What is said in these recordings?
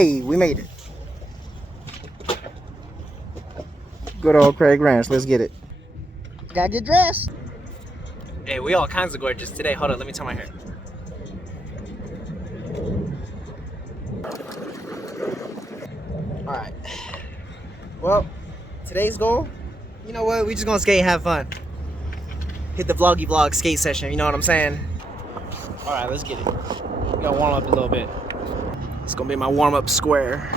Hey, we made it. Good old Craig Ranch. Let's get it. Gotta get dressed. Hey, we all kinds of gorgeous today. Hold on, let me tie my hair. Alright. Well, today's goal, you know what? We just gonna skate and have fun. Hit the vloggy vlog skate session, you know what I'm saying? Alright, let's get it. We gotta warm up a little bit. It's gonna be my warm-up square.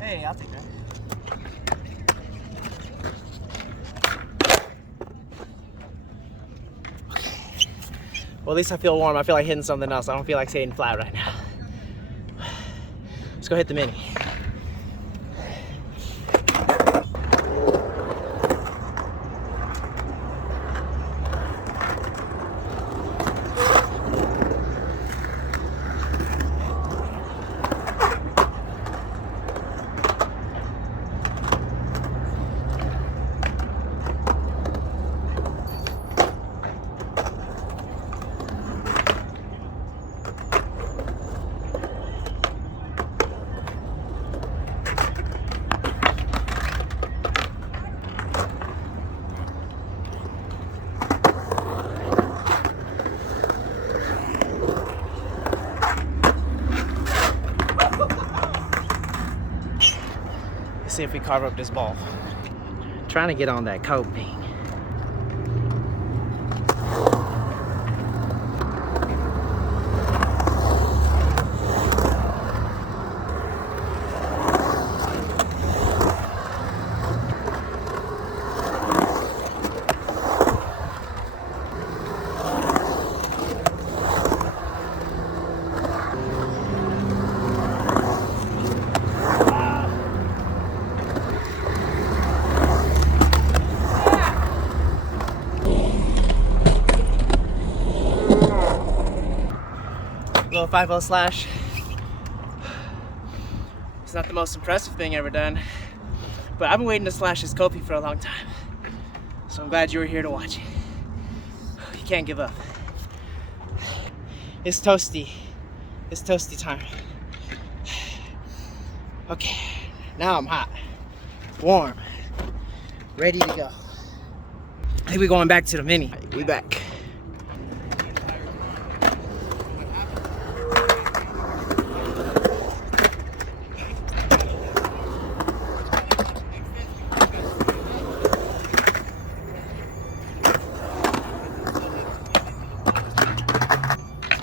Hey, I'll take that. Well, at least I feel warm. I feel like hitting something else. I don't feel like skating flat right now. Let's go hit the mini. See if we carve up this ball. Trying to get on that coping. Little 5-0 slash. It's not the most impressive thing ever done, but I've been waiting to slash this Kofi for a long time. So I'm glad you were here to watch it. You can't give up. It's toasty. It's toasty time. Okay, now I'm hot, warm, ready to go. I think we're going back to the mini. We back.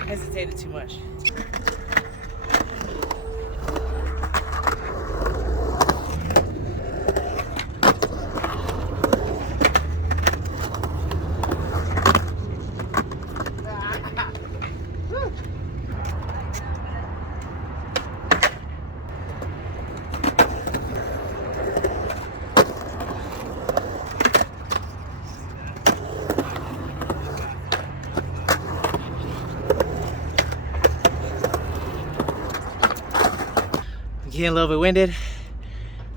Hesitated too much. Getting a little bit winded.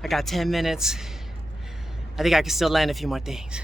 I got 10 minutes. I think I can still land a few more things.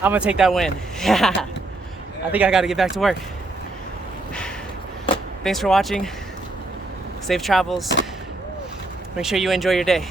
I'm gonna take that win. I think I gotta get back to work. Thanks for watching. Safe travels. Make sure you enjoy your day.